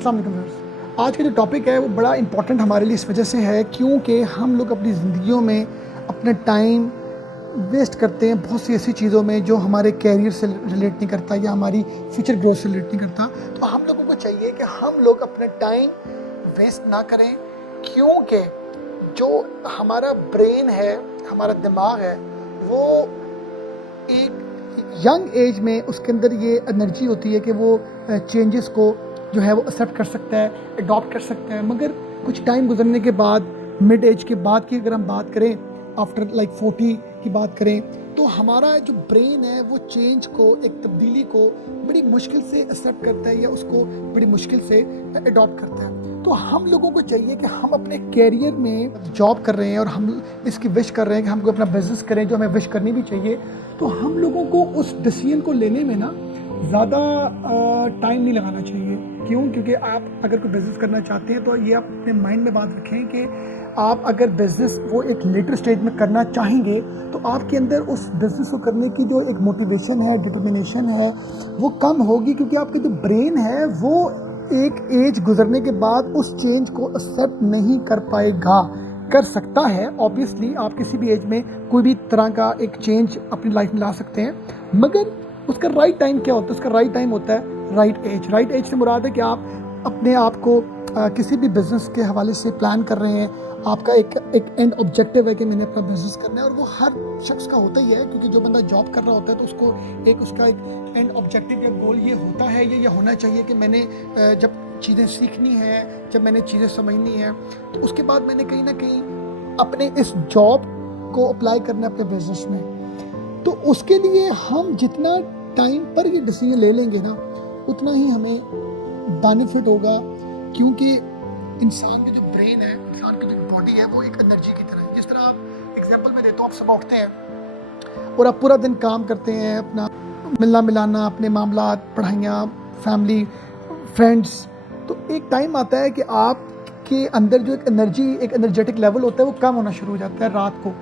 अस्सलाम वालेकुम व्यूअर्स। आज का जो टॉपिक है वो बड़ा इम्पॉर्टेंट हमारे लिए इस वजह से है क्योंकि हम लोग अपनी ज़िंदगियों में अपने टाइम वेस्ट करते हैं बहुत सी ऐसी चीज़ों में जो हमारे कैरियर से रिलेट नहीं करता या हमारी फ्यूचर ग्रोथ से रिलेट नहीं करता। तो हम लोगों को चाहिए कि हम लोग अपने टाइम वेस्ट ना करें, क्योंकि जो हमारा ब्रेन है, हमारा दिमाग है, वो एक यंग एज में उसके अंदर ये एनर्जी होती है कि वो चेंजेस को जो है वो एक्सेप्ट कर सकता है, अडॉप्ट कर सकता है। मगर कुछ टाइम गुजरने के बाद, मिड एज के बाद की अगर हम बात करें, आफ्टर लाइक 40 की बात करें, तो हमारा जो ब्रेन है वो चेंज को, एक तब्दीली को बड़ी मुश्किल से एक्सेप्ट करता है या उसको बड़ी मुश्किल से अडॉप्ट करता है। तो हम लोगों को चाहिए कि हम अपने कैरियर में जॉब कर रहे हैं और हम इसकी विश कर रहे हैं कि हम कोई अपना बिजनेस करें, जो हमें विश करनी भी चाहिए। तो हम लोगों को उस डिसीजन को लेने में ना ज़्यादा टाइम नहीं लगाना चाहिए। क्यों? क्योंकि आप अगर कोई बिज़नेस करना चाहते हैं तो ये आप अपने माइंड में बात रखें कि आप अगर बिज़नेस वो एक लेटर स्टेज में करना चाहेंगे तो आपके अंदर उस बिज़नेस को करने की जो एक मोटिवेशन है, डिटर्मिनेशन है, वो कम होगी, क्योंकि आपका जो ब्रेन है वो एक एज गुजरने के बाद उस चेंज को एक्सेप्ट नहीं कर पाएगा। कर सकता है, ऑब्वियसली आप किसी भी एज में कोई भी तरह का एक चेंज अपनी लाइफ में ला सकते हैं, मगर उसका राइट टाइम क्या होता है? उसका राइट टाइम होता है राइट एज। राइट एज से मुराद है कि आप अपने आप को किसी भी बिज़नेस के हवाले से प्लान कर रहे हैं, आपका एक एंड ऑब्जेक्टिव है कि मैंने अपना बिज़नेस करना है, और वो हर शख्स का होता ही है, क्योंकि जो बंदा जॉब कर रहा होता है तो उसको उसका एक एंड ऑब्जेक्टिव या गोल ये होता है, ये होना चाहिए कि मैंने जब चीज़ें सीखनी है, जब मैंने चीज़ें समझनी है, तो उसके बाद मैंने कहीं ना कहीं अपने इस जॉब को अप्लाई करना है अपने बिज़नेस में। तो उसके लिए हम जितना टाइम पर ये डिसीजन ले लेंगे ना, उतना ही हमें बेनिफिट होगा, क्योंकि इंसान का जो ब्रेन है, इंसान की जो बॉडी है, वो एक एनर्जी की तरह है। जिस तरह आप एग्जांपल में देता हूँ, आप सुबह उठते हैं और आप पूरा दिन काम करते हैं, अपना मिलना मिलाना, अपने मामला, पढ़ाइयाँ, फैमिली, फ्रेंड्स, तो एक टाइम आता है कि आपके अंदर जो एक एनर्जी, एक एनर्जेटिक लेवल होता है, वो कम होना शुरू हो जाता है रात को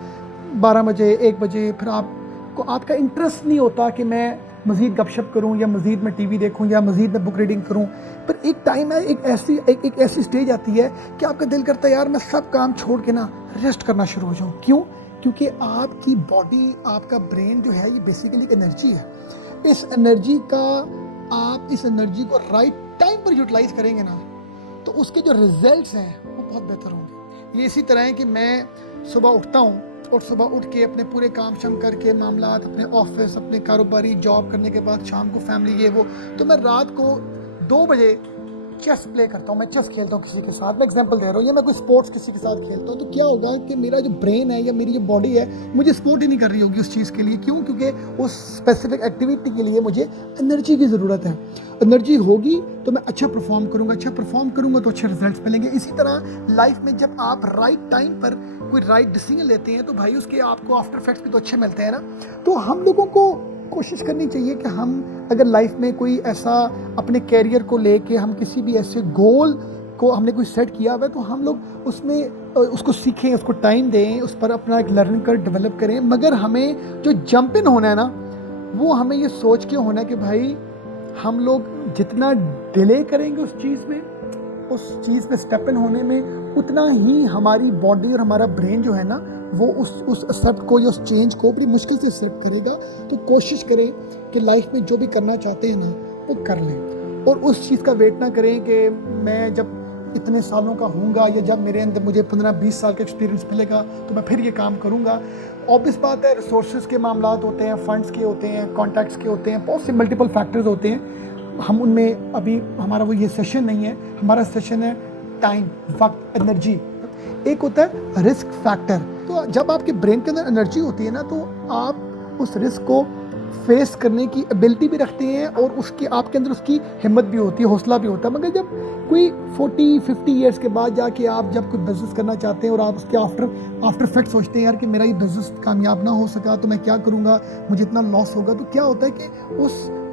12 बजे, 1 बजे। फिर आपका इंटरेस्ट नहीं होता कि मैं मज़ीद गपशप करूं या मज़ीद मैं टीवी देखूं या मज़ीद मैं बुक रीडिंग करूं। पर एक टाइम है, एक ऐसी स्टेज आती है कि आपका दिल करता है यार मैं सब काम छोड़ के ना रेस्ट करना शुरू हो जाऊं। क्यों? क्योंकि आपकी बॉडी, आपका ब्रेन जो है, ये बेसिकली एक एनर्जी है। इस एनर्जी को राइट टाइम पर यूटिलाइज करेंगे ना, तो उसके जो रिजल्ट्स हैं वो बहुत बेहतर होंगे। ये इसी तरह है कि मैं सुबह उठता हूँ और सुबह उठ के अपने पूरे काम शाम करके, मामलात, अपने ऑफिस, अपने कारोबारी जॉब करने के बाद शाम को फैमिली, ये वो, तो मैं रात को 2 बजे चेस प्ले करता हूँ। मैं चेस खेलता हूँ किसी के साथ, मैं एग्जांपल दे रहा हूँ, या मैं कोई स्पोर्ट्स किसी के साथ खेलता हूँ। तो क्या होगा कि मेरा जो ब्रेन है या मेरी जो बॉडी है मुझे सपोर्ट ही नहीं कर रही होगी उस चीज़ के लिए। क्यों? क्योंकि उस स्पेसिफिक एक्टिविटी के लिए मुझे एनर्जी की ज़रूरत है। एनर्जी होगी तो मैं अच्छा परफॉर्म करूँगा तो अच्छे रिजल्ट्स मिलेंगे। इसी तरह लाइफ में जब आप राइट टाइम पर कोई राइट डिसीजन लेते हैं तो भाई उसके आपको आफ्टर इफेक्ट्स भी तो अच्छे मिलते हैं ना। तो हम लोगों को कोशिश करनी चाहिए कि हम अगर लाइफ में कोई ऐसा अपने कैरियर को लेके हम किसी भी ऐसे गोल को हमने कोई सेट किया हुआ है, तो हम लोग उसको सीखें, उसको टाइम दें, उस पर अपना एक लर्निंग कर डेवलप करें। मगर हमें जो जंप इन होना है ना, वो हमें ये सोच के होना है कि भाई हम लोग जितना डिले करेंगे उस चीज़ में स्टेप इन होने में, उतना ही हमारी बॉडी और हमारा ब्रेन जो है ना, वो उस एक्सेप्ट को या उस चेंज को बड़ी मुश्किल से एक्सेप्ट करेगा। तो कोशिश करें कि लाइफ में जो भी करना चाहते हैं ना, वो कर लें, और उस चीज़ का वेट ना करें कि मैं जब इतने सालों का हूँगा या जब मेरे अंदर मुझे 15-20 साल का एक्सपीरियंस मिलेगा तो मैं फिर ये काम करूँगा। ऑब्वियस बात है, रिसोर्सेज के मामलात होते हैं, फंड्स के होते हैं, कॉन्टैक्ट्स के होते हैं, बहुत से मल्टीपल फैक्टर्स होते हैं। हम उनमें अभी हमारा वो ये सेशन नहीं है, हमारा सेशन है टाइम, वक्त, एनर्जी। एक होता है रिस्क फैक्टर। तो जब आपके ब्रेन के अंदर एनर्जी होती है ना, तो आप उस रिस्क को फेस करने की एबिलिटी भी रखते हैं और उसकी आपके अंदर उसकी हिम्मत भी होती है, हौसला भी होता है। मगर जब कोई 40-50 ईयर्स के बाद जाके आप जब कोई बिज़नेस करना चाहते हैं और आप उसके आफ्टर इफेक्ट सोचते हैं यार कि मेरा ये बिज़नेस कामयाब ना हो सका तो मैं क्या करूँगा, मुझे इतना लॉस होगा, तो क्या होता है कि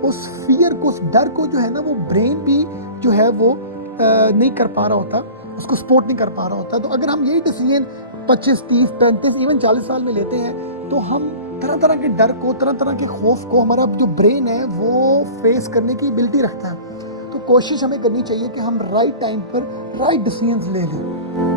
उस फियर को, उस डर को जो है ना, वो ब्रेन भी जो है वो नहीं कर पा रहा होता, उसको सपोर्ट नहीं कर पा रहा होता। तो अगर हम यही डिसीजन 25, 30, 35, इवन 40 साल में लेते हैं, तो हम तरह तरह के डर को, तरह तरह के खौफ को, हमारा जो ब्रेन है वो फेस करने की एबिलिटी रखता है। तो कोशिश हमें करनी चाहिए कि हम राइट टाइम पर राइट डिसीजंस ले लें।